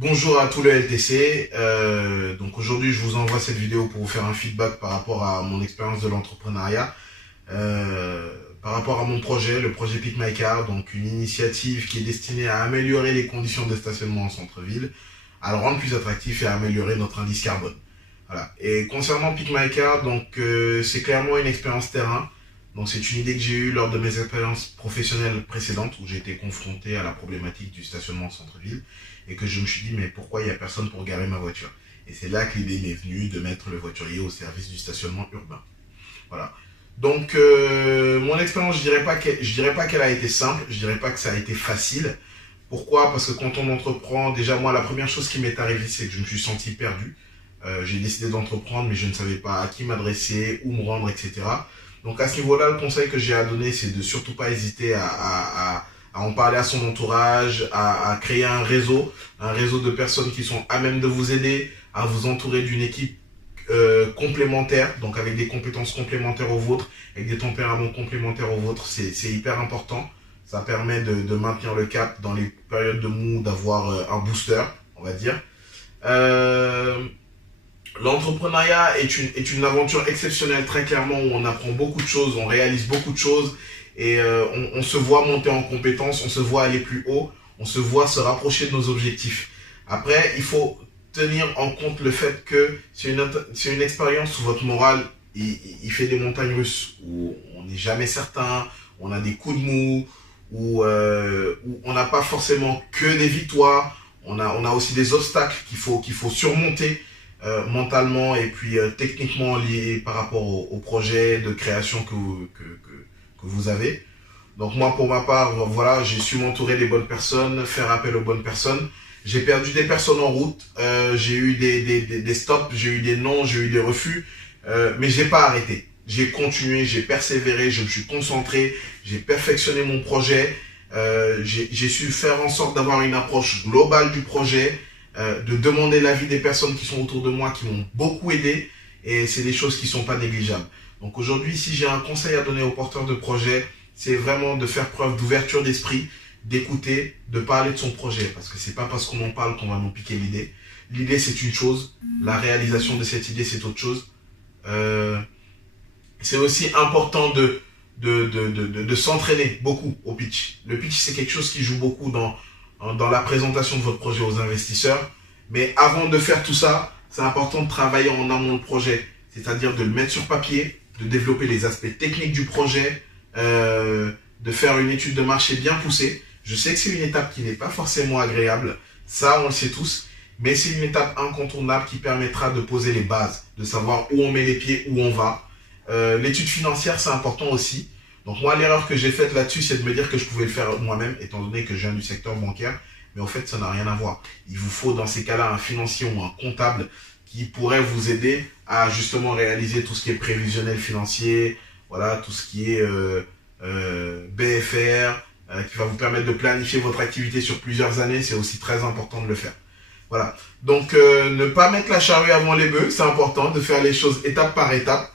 Bonjour à tout le LTC. Donc aujourd'hui, je vous envoie cette vidéo pour vous faire un feedback par rapport à mon expérience de l'entrepreneuriat, par rapport à mon projet, le projet Pick My Car, donc une initiative qui est destinée à améliorer les conditions de stationnement en centre-ville, à le rendre plus attractif et à améliorer notre indice carbone. Voilà. Et concernant Pick My Car, donc c'est clairement une expérience terrain. Donc c'est une idée que j'ai eue lors de mes expériences professionnelles précédentes où j'ai été confronté à la problématique du stationnement en centre-ville et que je me suis dit mais pourquoi il n'y a personne pour garer ma voiture? Et c'est là que l'idée m'est venue de mettre le voiturier au service du stationnement urbain. Voilà. Donc mon expérience, je dirais pas qu'elle a été simple, je dirais pas que ça a été facile. Pourquoi? Parce que quand on entreprend, déjà moi la première chose qui m'est arrivée c'est que je me suis senti perdu. J'ai décidé d'entreprendre mais je ne savais pas à qui m'adresser, où me rendre, etc. Donc à ce niveau-là, le conseil que j'ai à donner, c'est de surtout pas hésiter à en parler à son entourage, à créer un réseau de personnes qui sont à même de vous aider, à vous entourer d'une équipe complémentaire, donc avec des compétences complémentaires aux vôtres, avec des tempéraments complémentaires aux vôtres, c'est hyper important. Ça permet de maintenir le cap dans les périodes de mou, d'avoir un booster, on va dire. Euh, L'entrepreneuriat est une aventure exceptionnelle, très clairement, où on apprend beaucoup de choses, on réalise beaucoup de choses, et on se voit monter en compétences, on se voit aller plus haut, on se voit se rapprocher de nos objectifs. Après, il faut tenir en compte le fait que c'est une expérience où votre moral, il fait des montagnes russes, où on n'est jamais certain, on a des coups de mou, où on n'a pas forcément que des victoires, on a aussi des obstacles qu'il faut surmonter mentalement et puis techniquement lié par rapport au projet de création que vous avez. Donc moi pour ma part, voilà, j'ai su m'entourer des bonnes personnes, faire appel aux bonnes personnes. J'ai perdu des personnes en route, j'ai eu des stops, j'ai eu des non, j'ai eu des refus, mais j'ai pas arrêté. J'ai continué, j'ai persévéré, je me suis concentré, j'ai perfectionné mon projet, j'ai su faire en sorte d'avoir une approche globale du projet, de demander l'avis des personnes qui sont autour de moi, qui m'ont beaucoup aidé, et c'est des choses qui ne sont pas négligeables. Donc aujourd'hui, si j'ai un conseil à donner aux porteurs de projet, c'est vraiment de faire preuve d'ouverture d'esprit, d'écouter, de parler de son projet, parce que c'est pas parce qu'on en parle qu'on va nous piquer l'idée. L'idée, c'est une chose, la réalisation de cette idée, c'est autre chose. Euh, c'est aussi important de s'entraîner beaucoup au pitch. Le pitch, c'est quelque chose qui joue beaucoup dans la présentation de votre projet aux investisseurs. Mais avant de faire tout ça, c'est important de travailler en amont le projet. C'est-à-dire de le mettre sur papier, de développer les aspects techniques du projet, de faire une étude de marché bien poussée. Je sais que c'est une étape qui n'est pas forcément agréable. Ça, on le sait tous. Mais c'est une étape incontournable qui permettra de poser les bases, de savoir où on met les pieds, où on va. L'étude financière, c'est important aussi. Donc moi, l'erreur que j'ai faite là-dessus, c'est de me dire que je pouvais le faire moi-même, étant donné que je viens du secteur bancaire. Mais en fait, ça n'a rien à voir. Il vous faut dans ces cas-là un financier ou un comptable qui pourrait vous aider à justement réaliser tout ce qui est prévisionnel financier, voilà, tout ce qui est BFR, qui va vous permettre de planifier votre activité sur plusieurs années. C'est aussi très important de le faire. Voilà. Donc, ne pas mettre la charrue avant les bœufs, c'est important de faire les choses étape par étape.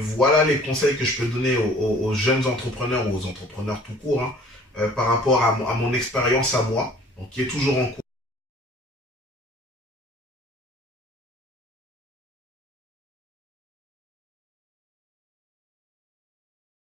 Voilà les conseils que je peux donner aux jeunes entrepreneurs ou aux entrepreneurs tout court, hein, par rapport à mon expérience à moi, donc qui est toujours en cours.